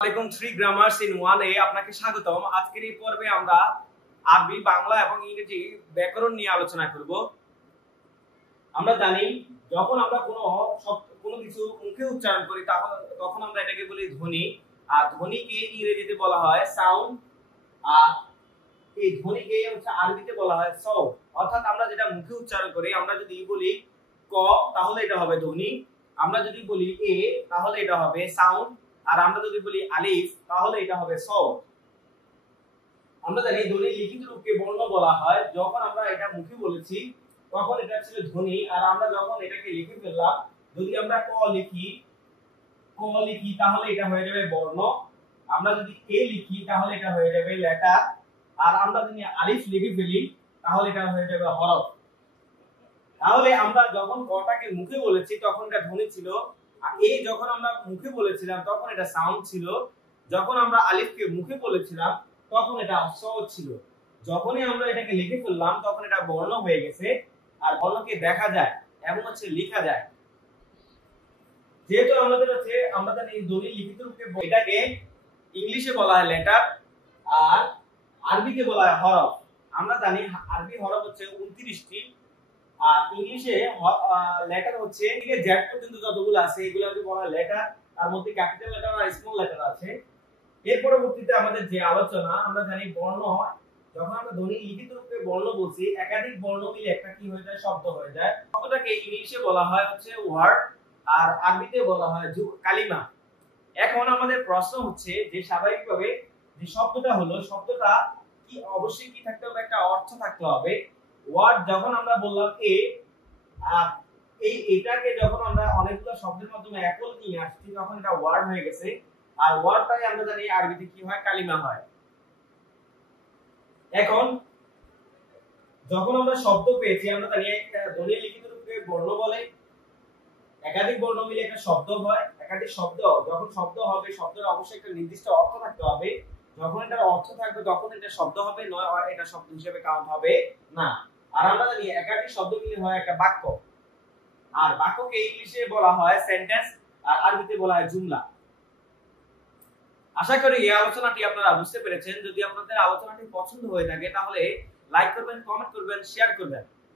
ওয়ালাইকুম 3 grammars in 1 এ আপনাকে স্বাগতম। আজকের এই পর্বে আমরা আরবি, বাংলা এবং ইংরেজি ব্যাকরণ নিয়ে আলোচনা করব। আমরা জানি যখন আমরা কোনো কিছু মুখে উচ্চারণ করি তখন আমরা এটাকে বলি ধ্বনি, আর ধ্বনিকে ইংরেজিতে বলা হয় সাউন্ড, আর এই ধ্বনিকে আরবিতে বলা হয় সাউন্ড। অর্থাৎ আমরা যেটা মুখে উচ্চারণ করি, আমরা যদি বলি ক তাহলে এটা হবে ধ্বনি, আমরা যদি বলি এ তাহলে এটা হবে সাউন্ড, আর আমরা যদি বলি আলিফ তাহলে এটা হবে সাউন্ড। আমরা জানি ধ্বনি লিখিত রূপকে বর্ণ বলা হয়। যখন আমরা এটা মুখে বলেছি তখন এটা ছিল ধ্বনি, আর আমরা যখন এটাকে লিখে ফেললাম, যদি আমরা ক লিখি তাহলে এটা হয়ে যাবে বর্ণ, আমরা যদি এ লিখি তাহলে এটা হয়ে যাবে লেটার, আর আমরা যদি আলিফ লিখে ফেলি তাহলে এটা হয়ে যাবে হরফ। তাহলে আমরা যখন কটাকে মুখে বলেছি তখন এটা ধ্বনি ছিল, আর এই যখন আমরা মুখে বলেছিলাম তখন এটা সাউন্ড ছিল, যখন আমরা আলিফকে মুখে বলেছিলাম তখন এটা সাউন্ড ছিল। যখনই আমরা এটাকে লিখে ফেললাম তখন এটা বর্ণ হয়ে গেছে, আর বর্ণকে দেখা যায় এবং লেখা যায়। যেহেতু আমরা জানি এই ধ্বনি লিখিত রূপে এটাকে ইংলিশে বলা হয় লেটার আর আরবিতে বলা হয় হরফ। আমরা জানি আরবি হরফ হচ্ছে 29টি, আর ইংলিশে লেটার হচ্ছে জেড পর্যন্ত যতগুলো আছে এগুলোকে বলা হয় লেটার। তার মধ্যে ক্যাপিটাল লেটার আর স্মল লেটার আছে। এর পরবর্তীতে আমাদের যে আলোচনা, আমরা জানি বর্ণ, যখন আমরা ধ্বনি লিখিত রূপে বর্ণ বলছি, একাধিক বর্ণ মিলে একটা কি হয়ে যায়, শব্দ হয়ে যায়। শব্দটাকে ইংলিশে বলা হয় হচ্ছে ওয়ার্ড, আর আরবিতে বলা হয় কালিমা। এখন আমাদের প্রশ্ন হচ্ছে যে স্বাভাবিকভাবে যে শব্দটা হলো, শব্দটা কি অবশ্যই কি থাকতে হবে, একটা অর্থ থাকতে হবে। ওয়ার্ড যখন আমরা বললাম আর এটাকে যখন আমরা অনেকগুলো শব্দের মাধ্যমে একল নিয়ে আসছি তখন এটা ওয়ার্ড হয়ে গেছে, আর ওয়ার্ডটাই আমরা জানি আরবিতে কি হয়, কালিমা হয়। এখন যখন আমরা শব্দ পেয়েছি, আমরা জানি একটা ধ্বনি লিখিত রূপে বর্ণ বলে, একাধিক বর্ণ মিলে একটা শব্দ হয়। একাধিক শব্দ যখন শব্দ হবে, শব্দের অবশ্যই একটা নির্দিষ্ট অর্থ থাকতে হবে। যখন এটার অর্থ থাকবে তখন এটা শব্দ হবে, নয় এটা শব্দ হিসেবে কাউন্ট হবে না। আর আমরা জানি একাধিক শব্দ মিলে হয় একটা বাক্য, আর বাক্যকে ইংলিশে বলা হয় সেন্টেন্স, আর আরবিতে বলা হয় জুমলা। আশা করি এই আলোচনাটি আপনারা বুঝতে পেরেছেন। যদি আপনাদের আলোচনাটি পছন্দ হয়ে থাকে তাহলে লাইক করবেন, কমেন্ট করবেন, শেয়ার করবেন।